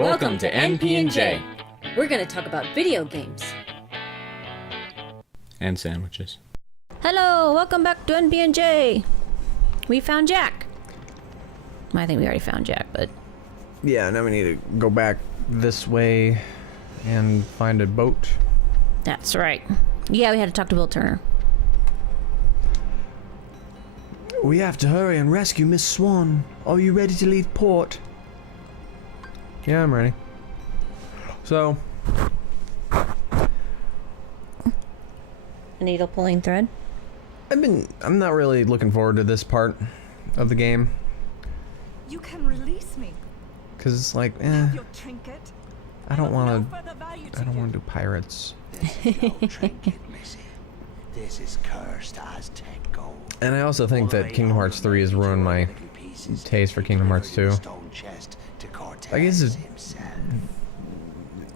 Welcome to NP&J. We're going to talk about video games. And sandwiches. Hello, welcome back to NP&J. We found Jack. I think we already found Jack, but... Yeah, now we need to go back this way and find a boat. That's right. Yeah, we had to talk to Will Turner. We have to hurry and rescue Miss Swan. Are you ready to leave port? Yeah, I'm ready. So... A needle pulling thread? I'm not really looking forward to this part of the game. You can release me. Cause it's like, Your trinket. I don't want No further value to do pirates. This is no trinket, missy. This is cursed Aztec gold. And I also think that Kingdom Hearts 3 has ruined my taste for Kingdom Hearts 2. I guess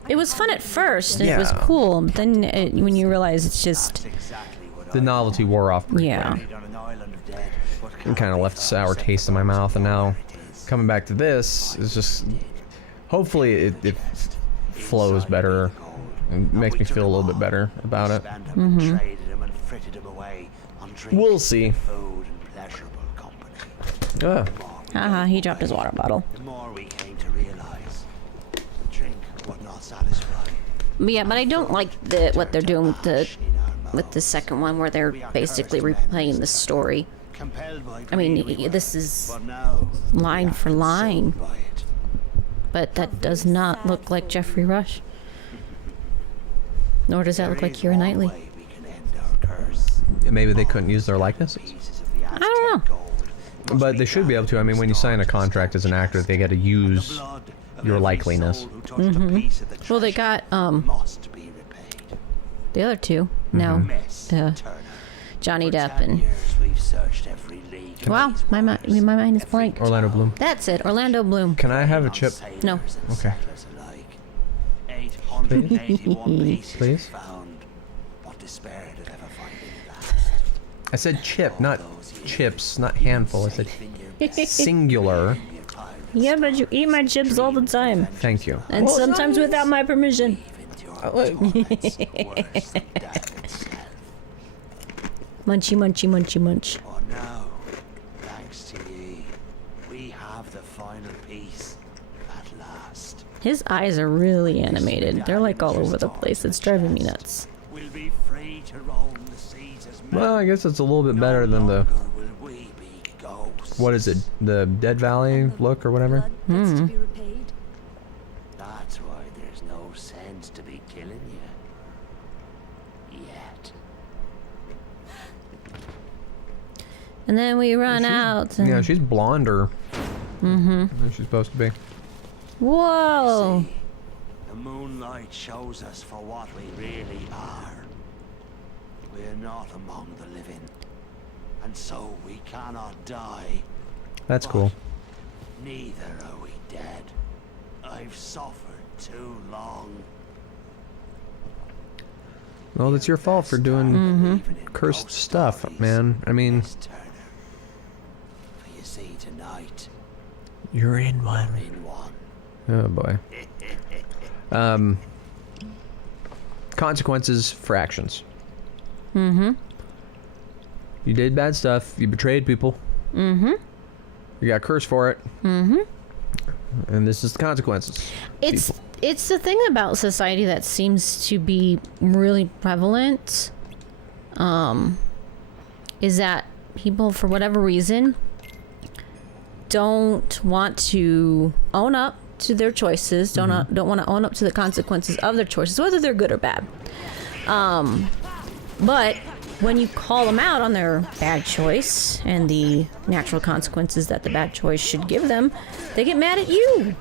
It was fun at first, and it was cool, but then when you realize it's just... the novelty wore off pretty quick. It kind of left a sour taste in my mouth, and now coming back to this is just... hopefully it flows better and makes me feel a little bit better about it. We'll see. He dropped his water bottle. Yeah, but I don't like what they're doing with the second one, where they're basically replaying the story. I mean, this is line for line, but that does not look like Jeffrey Rush. Nor does that look like Keira Knightley. Maybe they couldn't use their likenesses. I don't know. But they should be able to. I mean, when you sign a contract as an actor, they got to use your likeliness. Well, they got the other two. No, Johnny Depp and... Wow, my mind is blank. Orlando Bloom. That's it, Orlando Bloom. Can I have a chip? No. Okay. Please? I said chip, not chips, not handful. I said singular. Yeah, but you eat my chips all the time. Thank you. And sometimes without my permission. Munchy, munchy, munchy, munch. Oh no, thanks to ye, we have the final piece at last. His eyes are really animated. They're like all over the place. It's driving me nuts. We'll be free to roam the seas as men. Well, I guess it's a little bit better than the... what is it? The Dead Valley look or whatever? To be repaid. That's why there's no sense to be killing you. Yet. And then we run out. And... yeah, she's blonder than she's supposed to be. Whoa! See, the moonlight shows us for what we really are. We're not among the living, and so we cannot die. That's cool. Neither are we dead. I've suffered too long. Well, it's your fault for doing cursed stuff, man. I mean... For you see, tonight, you're in one. we're in one. Oh boy. Consequences for actions. You did bad stuff. You betrayed people. You got cursed for it. And this is the consequences. It's the thing about society that seems to be really prevalent. Is that people, for whatever reason, don't want to own up to their choices. Don't want to own up to the consequences of their choices, whether they're good or bad. But when you call them out on their bad choice and the natural consequences that the bad choice should give them, they get mad at you.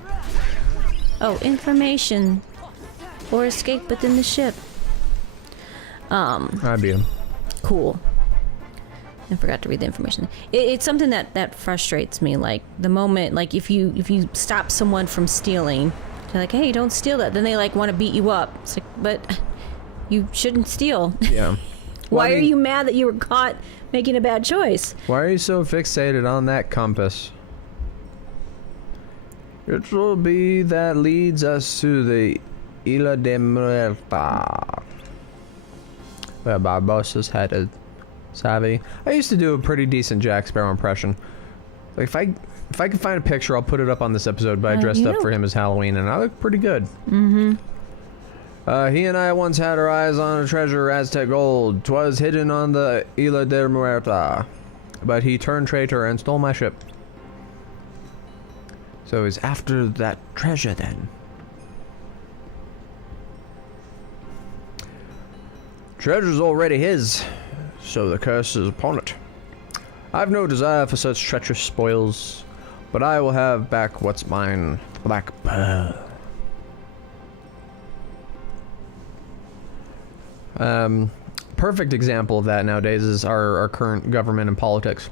Oh, information. Or escape within the ship. I beat him. Cool. I forgot to read the information. It's something that frustrates me. Like the moment, like if you stop someone from stealing, they're like, hey, don't steal that. Then they like want to beat you up. It's like, but you shouldn't steal. Yeah. Why are you mad that you were caught making a bad choice? Why are you so fixated on that compass? It will be that leads us to the Isla de Muerta, where Barbossa's headed. Savvy. I used to do a pretty decent Jack Sparrow impression. Like if I can find a picture, I'll put it up on this episode. But I dressed up for him as Halloween, and I look pretty good. Mm-hmm. He and I once had our eyes on a treasure Aztec gold. 'Twas hidden on the Isla de Muerta, but he turned traitor and stole my ship. So he's after that treasure then. Treasure's already his, so the curse is upon it. I've no desire for such treacherous spoils, but I will have back what's mine, the Black Pearl. Perfect example of that nowadays is our current government and politics.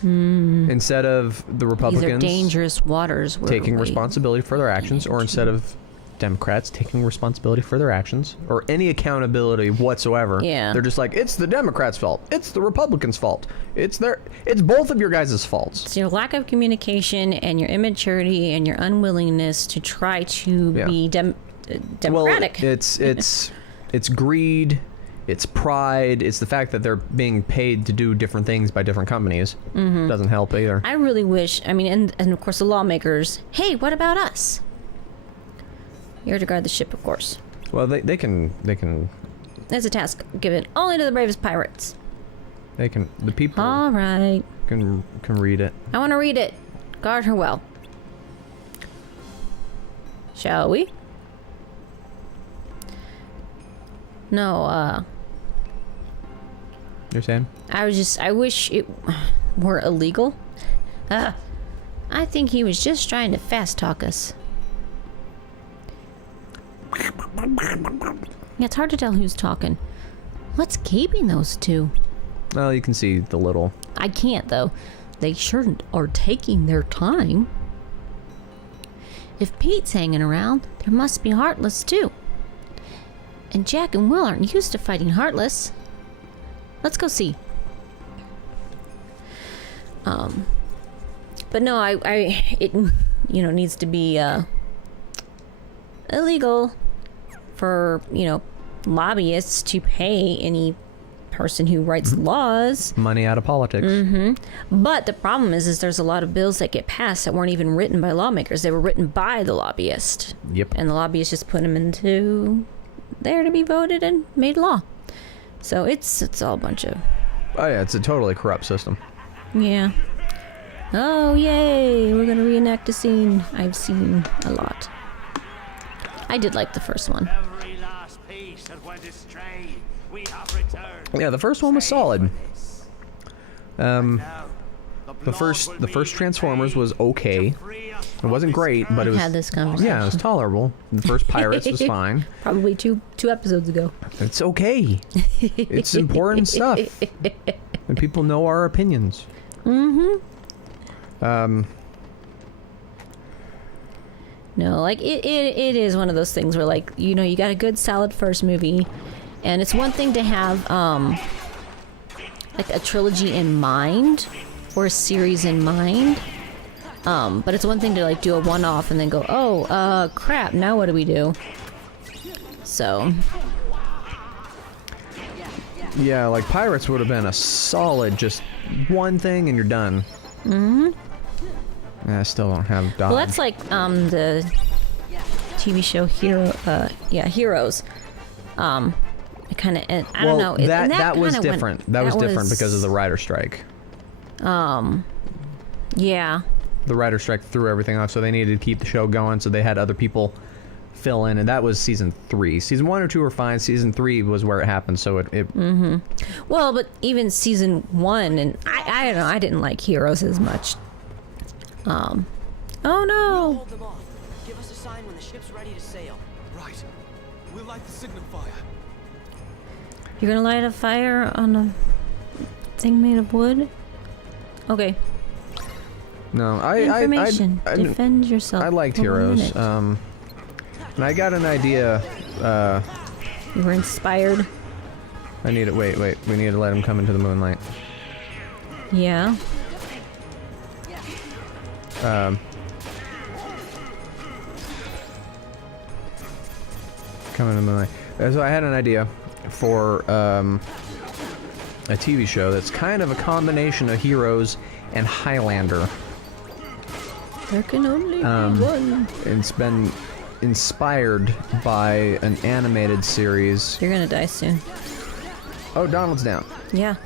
Instead of the Republicans These are dangerous waters. taking responsibility for their actions, or instead of Democrats taking responsibility for their actions, or any accountability whatsoever, they're just like, it's the Democrats' fault, it's the Republicans' fault, it's both of your guys' faults. It's your lack of communication and your immaturity and your unwillingness to try to be democratic. Well, it's greed, it's pride, it's the fact that they're being paid to do different things by different companies. Doesn't help either. I really wish, I mean, and of course the lawmakers, hey, what about us? You're to guard the ship, of course. Well, they can. That's a task given only to the bravest pirates. The people All right. can read it. I want to read it. Guard her well. Shall we? No, You're saying? I wish it were illegal. I think he was just trying to fast talk us. Yeah, it's hard to tell who's talking. What's keeping those two? Well, you can see the little. I can't, though. They sure are taking their time. If Pete's hanging around, there must be Heartless, too. And Jack and Will aren't used to fighting Heartless. Let's go see. But no, it needs to be, illegal for, lobbyists to pay any person who writes laws. Money out of politics. But the problem is there's a lot of bills that get passed that weren't even written by lawmakers. They were written by the lobbyist. Yep. And the lobbyist just put them into there to be voted and made law. So it's all a bunch of... Oh yeah, it's a totally corrupt system. Yeah. Oh, yay! We're gonna reenact a scene I've seen a lot. I did like the first one. Every last piece that went astray, we have returned. Yeah, the first one was solid. The first Transformers was okay. It wasn't great, but it was... Had this conversation. Yeah, it was tolerable. The first Pirates was fine. Probably two episodes ago. It's okay. It's important stuff. And people know our opinions. No, like it is one of those things where, like, you got a good solid first movie, and it's one thing to have like a trilogy in mind or a series in mind, but it's one thing to like do a one-off and then go, oh, crap, now what do we do? So yeah, like Pirates would have been a solid just one thing and you're done. I still don't have Dodge. well, that's like the TV show Heroes. It kind of, I don't know. That was different. That was different because of the writer strike. Yeah. The writer strike threw everything off, so they needed to keep the show going, so they had other people fill in, and that was season 3. Season 1 or 2 were fine. Season 3 was where it happened, so it Well, but even season 1, and I don't know, I didn't like Heroes as much. Oh no! Hold them off. Give us a sign when the ship's ready to sail. Right. We'll light the signal fire. You're gonna light a fire on a thing made of wood? Okay. No, Information. Defend yourself. I liked for 1 Heroes. minute. And I got an idea. You were inspired. I need it. Wait. We need to let him come into the moonlight. Yeah. coming to my... So I had an idea for a TV show that's kind of a combination of Heroes and Highlander. There can only be one. It's been inspired by an animated series. You're gonna die soon. Oh, Donald's down. Yeah.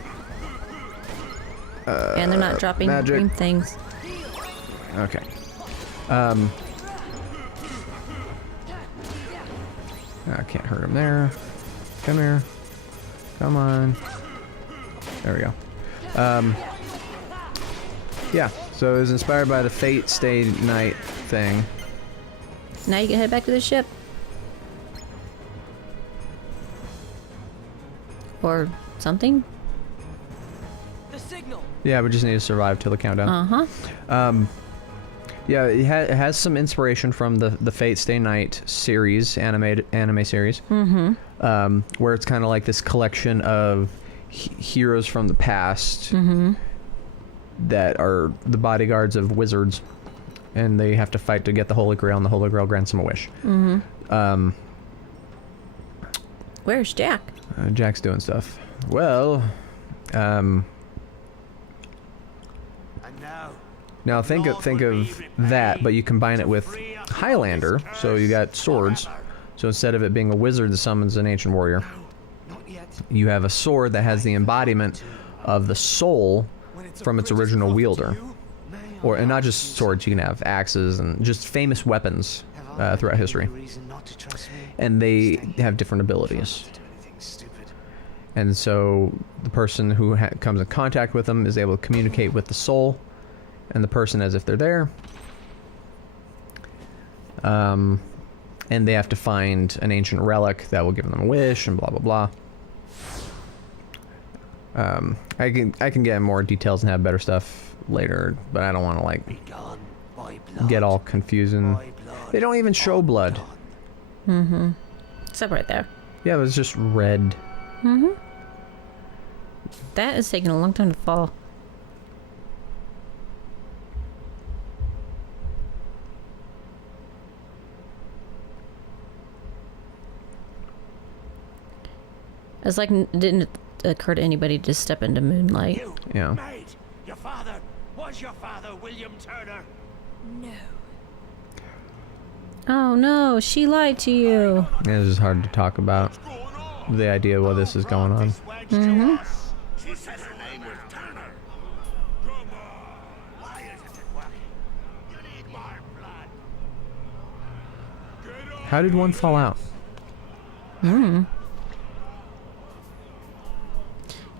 And they're not dropping magic. green things. Okay. I can't hurt him there. Come here. Come on. There we go. Yeah, so it was inspired by the Fate Stay Night thing. Now you can head back to the ship. Or something? The signal. Yeah, we just need to survive till the countdown. Uh-huh. Yeah, it has some inspiration from the Fate Stay Night series, anime series. Mm-hmm. Where it's kind of like this collection of heroes from the past that are the bodyguards of wizards, and they have to fight to get the Holy Grail, and the Holy Grail grants them a wish. Mm-hmm. Where's Jack? Jack's doing stuff. Well, And now think of that, but you combine it with Highlander, so you got swords. So instead of it being a wizard that summons an ancient warrior, you have a sword that has the embodiment of the soul from its original wielder. And not just swords, you can have axes and just famous weapons throughout history. And they have different abilities. And so the person who comes in contact with them is able to communicate with the soul and the person as if they're there. And they have to find an ancient relic that will give them a wish and blah blah blah. I can get more details and have better stuff later, but I don't want to like get all confusing. They don't even show blood. Mm-hmm. Except right there. Yeah, it was just red. Mm-hmm. That is taking a long time to fall. It's like it didn't occur to anybody to step into moonlight. Yeah. Mate, was your father William Turner? No. Oh no, she lied to you. Yeah, it's just hard to talk about the idea of what this is going on. Mm-hmm. She says her name was Turner. Come on. Why isn't it working? You need more blood. How did one fall out?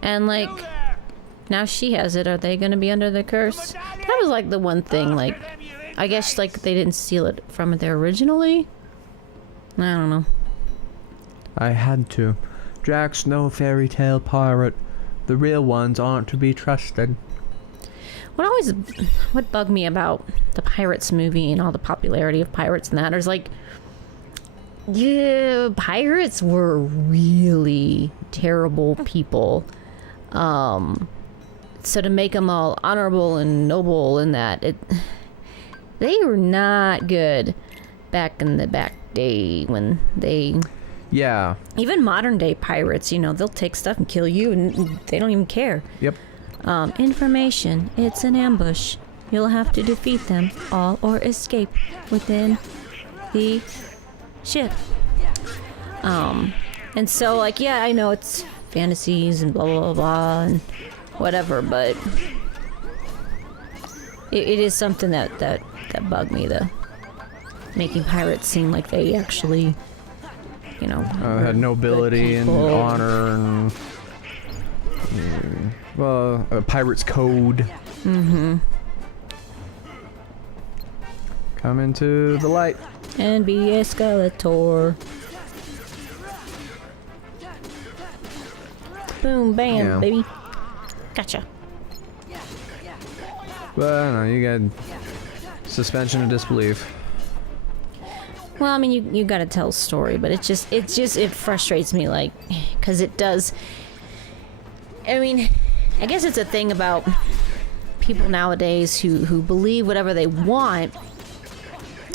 And like, now she has it. Are they gonna be under the curse? That was like the one thing, like, I guess like they didn't steal it from it there originally. I don't know. I had to. Jack's no fairy tale pirate. The real ones aren't to be trusted. What bugged me about the Pirates movie and all the popularity of pirates and that is like, yeah, pirates were really terrible people. So to make them all honorable and noble and that, they were not good back in the back day when they... Yeah. Even modern day pirates, you know, they'll take stuff and kill you and they don't even care. Yep. Information. It's an ambush. You'll have to defeat them all or escape within the ship. And so, like, yeah, I know it's fantasies and blah, blah, blah, blah, and whatever, but it is something that bugged me, the making pirates seem like they actually, you know, Had nobility and honor and... well, a pirate's code. Mm-hmm. Come into the light. And be a Skeletor. Boom, bam, Yeah. baby. Gotcha. But I don't know, you got suspension of disbelief. Well, I mean, you gotta tell a story, but it frustrates me, like, because it does. I mean, I guess it's a thing about people nowadays who believe whatever they want,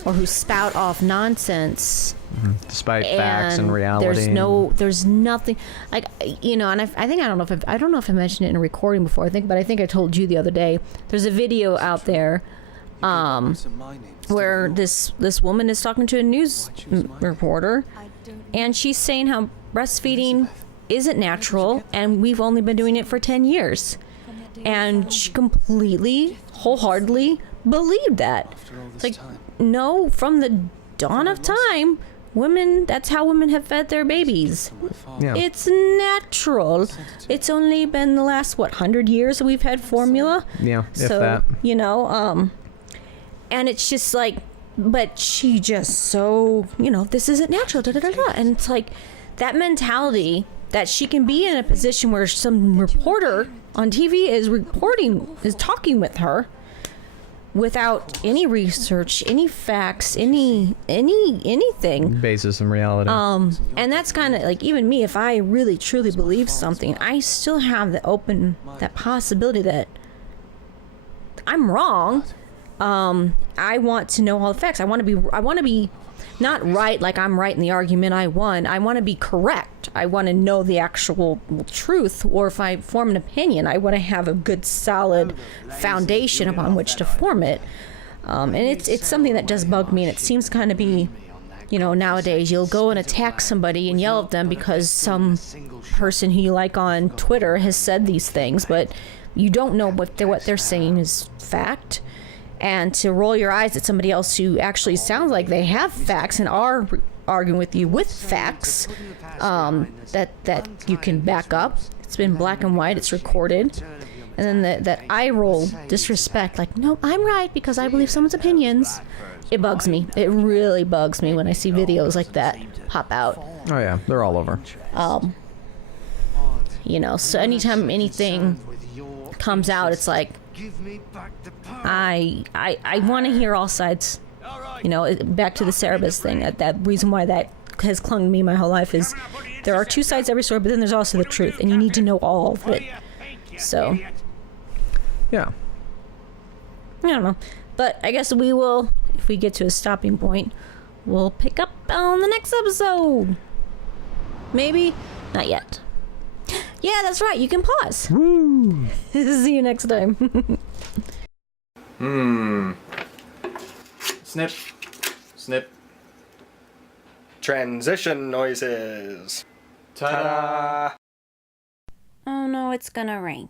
or who spout off nonsense Despite facts and reality. There's nothing, like, you know, and I think I don't know if I mentioned it in a recording before. I think I told you the other day. There's a video out there, where this woman is talking to a news reporter, and she's saying how breastfeeding isn't natural, and we've only been doing it for 10 years. And she completely, wholeheartedly believed that. It's like, no, from the dawn of time, women, that's how women have fed their babies. Yeah. It's natural. It's only been the last, 100 years that we've had formula? Yeah, if so, that. you know, and it's just like, but she just so, you know, this isn't natural, da da da da. And it's like, that mentality that she can be in a position where some reporter on TV is talking with her without any research, any facts, anything. Basis in reality. And that's kind of like, even me, if I really truly believe something, I still have that possibility that I'm wrong. I want to know all the facts. I want to be not right, like I'm right in the argument I won. I want to be correct. I want to know the actual truth, or if I form an opinion, I want to have a good solid foundation upon which to form it. And it's something that does bug me, and it seems kind of be, you know, nowadays you'll go and attack somebody and yell at them because some person who you like on Twitter has said these things, but you don't know what they're saying is fact. And to roll your eyes at somebody else who actually sounds like they have facts and are arguing with you with facts, that you can back up. It's been black and white. It's recorded. And then that eye roll disrespect, like, no, I'm right because I believe someone's opinions. It bugs me. It really bugs me when I see videos like that pop out. Oh yeah, they're all over. You know, so anytime anything comes out, it's like, I want to hear all sides. You know, back to the Cerebus thing. That reason why that has clung to me my whole life is there are two sides to every story, but then there's also the truth, and you need to know all of it. So, yeah. I don't know. But I guess we will, if we get to a stopping point, we'll pick up on the next episode. Maybe? Not yet. Yeah, that's right. You can pause. Woo! See you next time. Snip. Snip. Transition noises. Ta-da! Oh no, it's gonna rain.